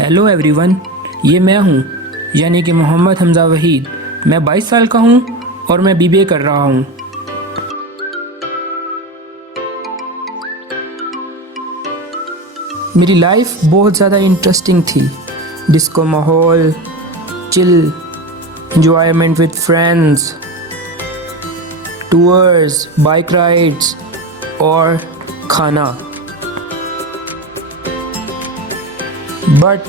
Hello everyone, ये मैं हूँ यानी कि मोहम्मद हमज़ा वहीद। मैं 22 साल का हूँ और मैं बीबीए कर रहा हूँ। मेरी लाइफ बहुत ज़्यादा इंटरेस्टिंग थी। डिस्को माहौल, chill, enjoyment with friends, tours, bike rides और खाना। बट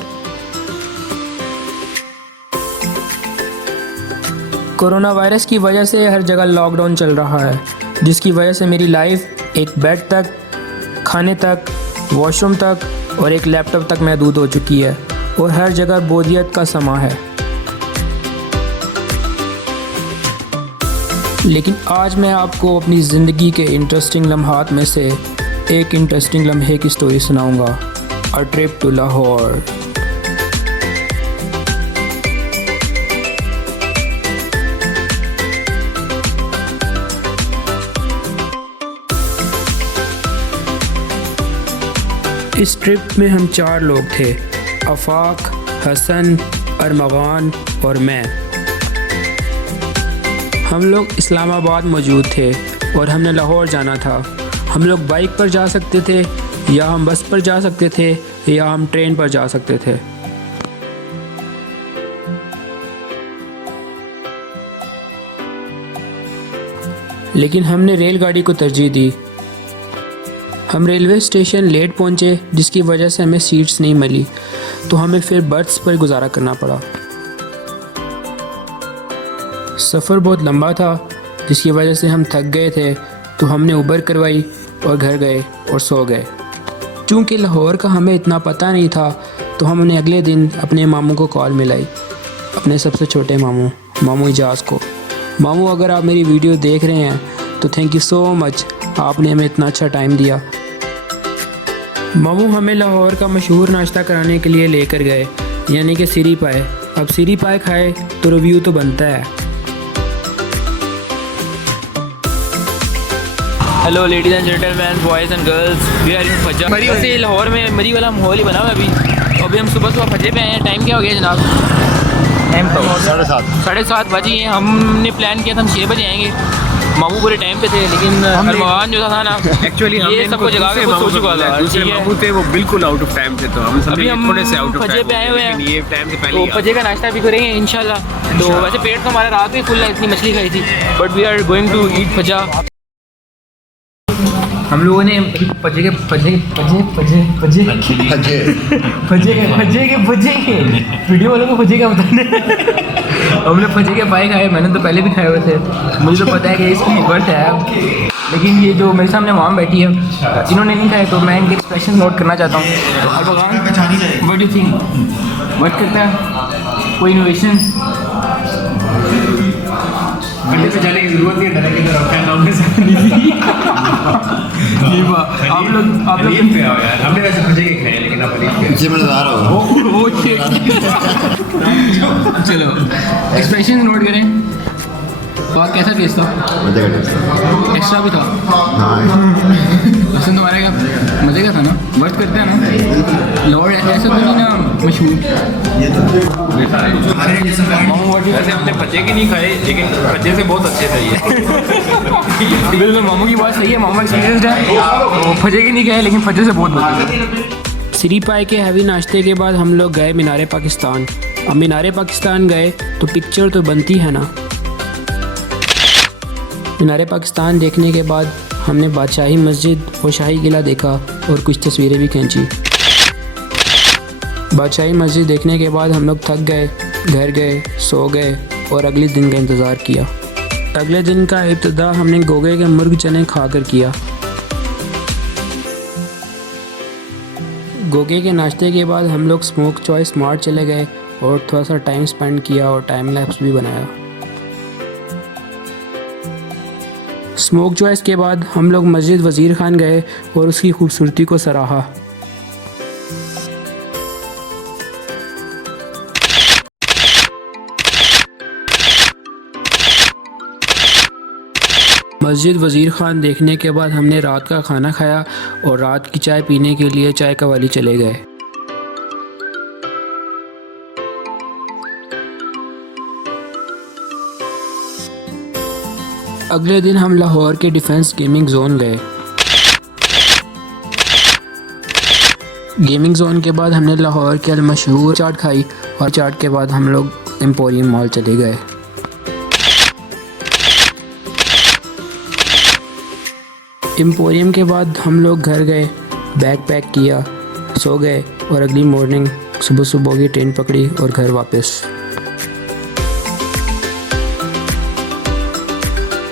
कोरोना वायरस की वजह से हर जगह लॉकडाउन चल रहा है, जिसकी वजह से मेरी लाइफ एक बेड तक, खाने तक, वॉशरूम तक और एक लैपटॉप तक महदूद हो चुकी है और हर जगह बोरियत का समा है। लेकिन आज मैं आपको अपनी ज़िंदगी के इंटरेस्टिंग लम्हात में से एक इंटरेस्टिंग लम्हे की स्टोरी सुनाऊंगा। A trip to Lahore। इस ट्रिप में हम 4 लोग थे, आफाक, हसन, अरमगान और मैं। हम लोग इस्लामाबाद मौजूद थे और हमने लाहौर जाना था। हम लोग बाइक पर जा सकते थे या हम बस पर जा सकते थे या हम ट्रेन पर जा सकते थे। लेकिन हमने रेलगाड़ी को तरजीह दी। हम रेलवे स्टेशन लेट पहुंचे, जिसकी वजह से हमें सीट्स नहीं मिली, तो हमें फिर बर्थ्स पर गुजारा करना पड़ा। सफ़र बहुत लंबा था, जिसकी वजह से हम थक गए थे, तो हमने उबर करवाई और घर गए और सो गए। चूँकि लाहौर का हमें इतना पता नहीं था, तो हमने अगले दिन अपने मामू को कॉल मिलाई, अपने सबसे छोटे मामू इजाज़ को। मामू, अगर आप मेरी वीडियो देख रहे हैं तो थैंक यू सो मच, आपने हमें इतना अच्छा टाइम दिया। मामू हमें लाहौर का मशहूर नाश्ता कराने के लिए लेकर गए, यानी कि सिरी पाए। अब सिरी पाए खाए तो रिव्यू तो बनता है। Hello ladies and gentleman, boys and girls, we are in Fajja. Murree से लाहौर में मरी वाला माहौल ही बना हुआ अभी। अभी हम सुबह फज्जे पे आए हैं। टाइम क्या हो गया जनाब? टाइम तो 7:30 बजे हैं। हमने प्लान किया था हम 6 बजे आएंगे। मामू पूरे टाइम पे थे, लेकिन अरमान जो था ना, एक्चुअली ये सबको जगह के सो चुका था। दूसरे मामू थे, वो बिल्कुल आउट ऑफ टाइम थे, तो हम अभी हम थोड़े से आउट ऑफ फज्जे पे आए हुए हैं। ये टाइम से पहले तो फज्जे का नाश्ता भी करेंगे इंशाल्लाह। तो वैसे पेट तो हमारा रात में फुल है, इतनी मछली खाई थी, but we are going to eat Fajja. हम लोगों ने फज्जे के वीडियो वालों को फज्जे का बताने हमने फज्जे के पाए खाए। मैंने तो पहले भी खाए हुए थे, मुझे तो पता है कि इसकी वर्थ है। लेकिन ये जो मेरे सामने माम बैठी है, इन्होंने नहीं खाए, तो मैं इनके एक्सप्रेशन नोट करना चाहता हूँ। What do you think? What करता है कोई इनोवेशन? गले पे जाने की जरूरत नहीं है, डायरेक्ट इधर रखा नाम आप लोग पे आओ यार। हमने वैसे फज्जे के खाए, लेकिन आप अलीफ पे पीछे मजेदार होगा। वो चलो एक्सप्रेशन नोट करें। तो कैसा टेस्ट था? मजे का टेस्ट एक्स्ट्रा भी था। हाँ, पसंद तुम्हारे का? मज़े का था ना? वर्थ करता है ना? लाहौर ऐसा तो नहीं ना मशहूर। वैसे हमने फज्जे के नहीं खाए, लेकिन फज्जे से बहुत अच्छे थे ये। बिल्कुल मामू की बात सही है, मामू एक्सपीरियंस्ड है। तो फज्जे के नहीं गए, लेकिन फज्जे से बहुत बढ़िया। सिरी पाए के हैवी नाश्ते के बाद हम लोग गए मीनार पाकिस्तान। अब मीनार पाकिस्तान गए तो पिक्चर तो बनती है ना। मीनार पाकिस्तान देखने के बाद हमने बादशाही मस्जिद और शाही किला देखा और कुछ तस्वीरें भी खींची। बादशाही मस्जिद देखने के बाद हम लोग थक गए, घर गए, सो गए और अगले दिन का इंतज़ार किया। अगले दिन का इब्तिदा हमने गोगे के मुर्ग चने खाकर किया। गोगे के नाश्ते के बाद हम लोग स्मोक चॉइस स्मार्ट चले गए और थोड़ा सा टाइम स्पेंड किया और टाइम लैप्स भी बनाया। स्मोक चॉइस के बाद हम लोग मस्जिद वज़ीर खान गए और उसकी खूबसूरती को सराहा। मस्जिद वज़ीर खान देखने के बाद हमने रात का खाना खाया और रात की चाय पीने के लिए चाय कवाली चले गए। अगले दिन हम लाहौर के डिफेंस गेमिंग जोन गए। गेमिंग जोन के बाद हमने लाहौर के मशहूर चाट खाई और चाट के बाद हम लोग एम्पोरियम मॉल चले गए। एम्पोरियम के बाद हम लोग घर गए, बैग पैक किया, सो गए और अगली मॉर्निंग सुबह सुबह की ट्रेन पकड़ी और घर वापस।